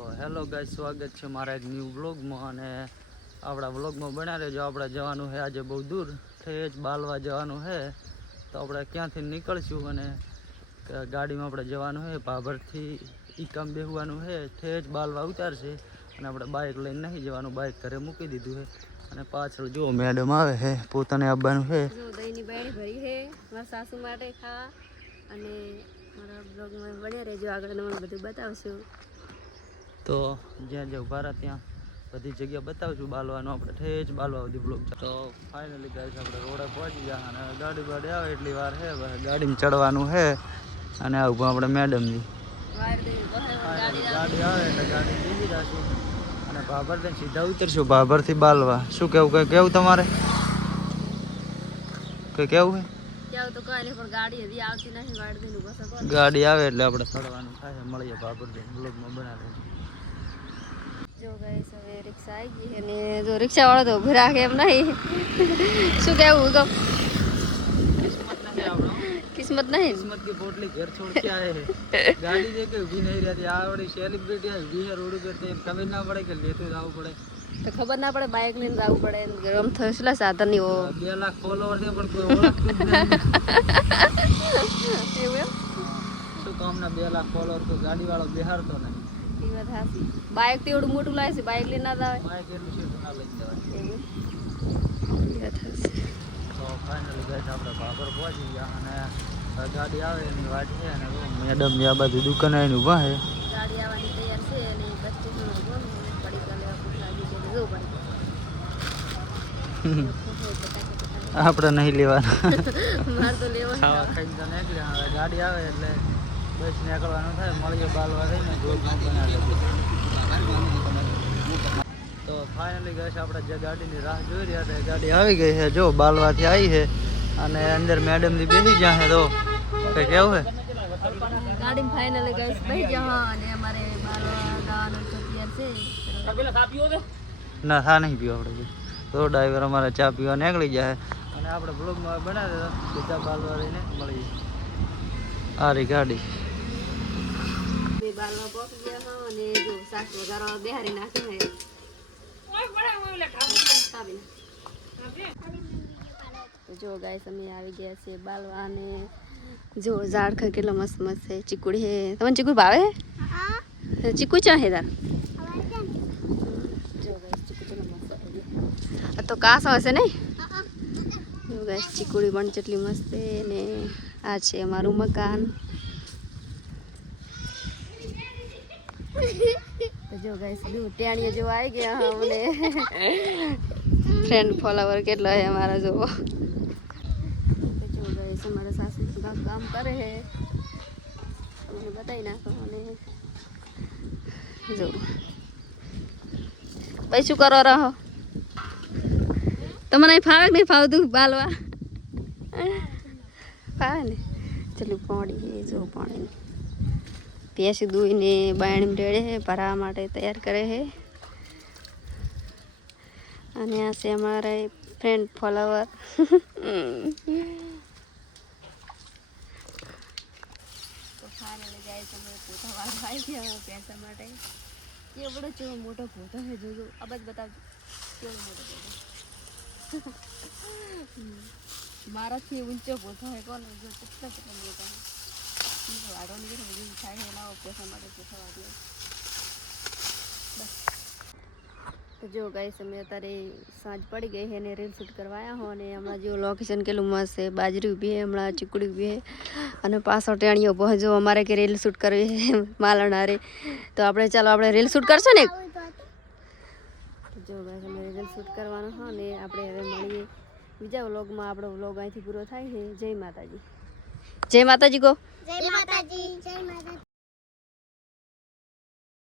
Hello guys, સ્વાગત છે મારા એક ન્યૂ વ્લોગમાં. અને આપણા વ્લોગમાં બના રહેજો. આપણે જવાનું છે આજે બહુ દૂર, ઠેઠ બાલવા જવાનું છે. તો આપણે ક્યાંથી નીકળશું અને ગાડીમાં આપણે જવાનું છે. ભાભરથી ઈકામ બેસવાનું છે, ઠેઠ બાલવા ઉતારશે. અને આપણે બાઇક લઈને નહીં જવાનું, બાઇક ઘરે મૂકી દીધું છે. અને પાછળ જો મેડમ આવે છે, પોતાને આવવાનું છે. જો દહીંની બાયડી ભરી છે મારા સાસુ માટે ખા. અને મારા બ્લોગમાં બન્યા રહેજો, આગળ તમને બધું બતાવશું. તો જ્યાં જ્યાં ઉભા રહ્યા ત્યાં બધી જગ્યા બતાવશું બાલવાનું. આપણે ઠેઠ બાલવા બધી બ્લોગ. તો ફાઇનલી ગાઈસ આપણે રોડે પહોંચી ગયા. અને ગાડી બાડી આવે એટલી વાર છે, ગાડીમાં ચડવાનું છે. અને આ ઉભા આપણે મેડમની ગાડી આવે એટલે ગાડી બેસી જશું. અને ભાભરથી સીધા ઉતરશું, ભાભરથી બાલવા. શું કેવું, કઈ કેવું તમારે? કઈ કેવું છે? તો કઈ નહીં, પણ ગાડી હજી આવતી નથી. ગાડી આવે એટલે આપણે ચડવાનું થાય. મળીએ ભાભરથી બ્લોગમાં બનાવી. જો ગાઈસ હવે રિક્ષા આવી ગઈ અને જો રિક્ષા વાળો તો ઉભી રાખે એમ નહીં. શું કેવું ગમ કિસ્મત નહીં, किस्मत की पोटली घर छोड़ के आए हैं. गाड़ी देके उभी नहीं रहती. आ बड़ी सेलिब्रिटी है, उभी है रोड पे. खबर ना पड़े कि लेते जाओ पड़े. તો ખબર ના પડે, બાઇક લઈને જવું પડે. ગરમ થયેલા સાધન ની 2 લાખ ફોલોવર છે પણ કોઈ ઓળખતું જ નહીં. એવું એમ શું કામના 2 લાખ ફોલોવર? તો ગાડી વાળો બિહારતો નહીં. એ વાત હાચી. બાઇક તો એવડું મોટું લાવે છે, બાઇક લઈને ના આવે. બાઇક એટલું સીધું ના લઈ જવાય. એ વાત હાચી. તો ફાઇનલી ગઈ આપણે ભાભર પહોંચી ગયા. અને ગાડી આવે એની વાત છે. અને મેડમ આ બાજુ દુકાને આવીને ઊભા છે. ગાડી આવવાની તૈયાર છે અને બસ સ્ટેશન ઉભો પડી ગયો લાગી છે જવું પડે. આપણે નહીં લેવાના. મારે તો લેવો ખાવા ખાઈને તો નીકળ્યા. હવે ગાડી આવે એટલે બસ નીકળવાનું થાય. મળીએ બાલવા થઈને બ્લોગમાં બનાવી લઈએ. તો ફાઇનલી ગઈ છે આપણે જે ગાડીની રાહ જોઈ રહ્યા હતા, ગાડી આવી ગઈ છે. જો બાલવાથી આવી છે અને અંદર મેડમની બેસી ગયા છે. તો કઈ કેવું છે? ગાડીમાં ફાઇનલી ગઈ બેસી ગયા અને અમારે બાલવા ગાવાનું તૈયાર છે. ના, થા નહીં પીવો આપણે. તો ડ્રાઈવર અમારે ચા પીવા નીકળી જાય. અને આપણે બ્લોગમાં બનાવી દેતા સીધા બાલવા રહીને મળીએ. આ રહી ગાડી. બે બાલવા પહોંચી ગયા અને જો શાક વગારો બેહારી નાખે છે. તો જો ગાઈસ અમે આવી ગયા છીએ બાલવા. અને જો ઝાડ કેટલો મસ્ત મસ્ત છે. ચીકુડી હે. તમને ચીકુડી ભાવે? ચીકુ ચા હે તાર? જો ગાઈસ ચીકુ ચલો મસ્ત છે. આ તો કાસો હશે નહીં? જો ગાઈસ ચીકુડી પણ કેટલી મસ્ત છે. ને આ છે અમારું મકાન. તો જો ગાઈસ ટેણીઓ જેવા આવી ગયા હા. અમને ફ્રેન્ડ ફોલોવર કેટલા છે અમારા જોવો. જો ગાઈસ અમારા સાસુ કામ કરે છે, તમને બતાવી નાખો. અને જો ભાઈ શું કરો રહો? તમને અહીં ફાવે કે નહીં ફાવતું બાલવા? ફાવે ને? ચલું પાણી જો પાણી ભેંસ દૂઈને બાયણી રેડે છે, ભરાવા માટે તૈયાર કરે છે. અને આ છે અમારા ફ્રેન્ડ ફોલોવર. તો ફાઇનલી ગાઈસ અમે પોતા વાળવા આવી ગયા ભેંસા માટે. કેવડો કેવો મોટો પોતો છે, જોજો. આ બસ બતાવજો કેવો મોટો પોતો. મારાથી ઊંચો પોતો છે. કોને જો કેટલો કેટલો મોટો છે. વાડો નીકળે બધું થાય એના ઓપરેશન માટે પોતા વાળ્યો. બસ તો જો ગાઈસ અમે અત્યારે સાંજ પડી ગઈ છે અને રીલ શૂટ કરવા આવ્યા હો. અને હમણાં જો લોકેશન કેટલું મસ્ત છે. બાજરી ઊભી છે, હમણાં ચીકુડી ઊભી છે. અને પાછળ ટેણીઓ બહુ જો અમારે કે રીલ શૂટ કરવી છે માલણારે. તો આપણે ચાલો આપણે રીલ શૂટ કરશું ને. જો ગાઈસ અમે રીલ શૂટ કરવાનો હો. ને આપણે હવે મળીએ બીજા વ્લોગમાં. આપણો વ્લોગ અહીંથી પૂરો થાય છે. જય માતાજી. જય માતાજી કહો. જય માતાજી. જય માતાજી.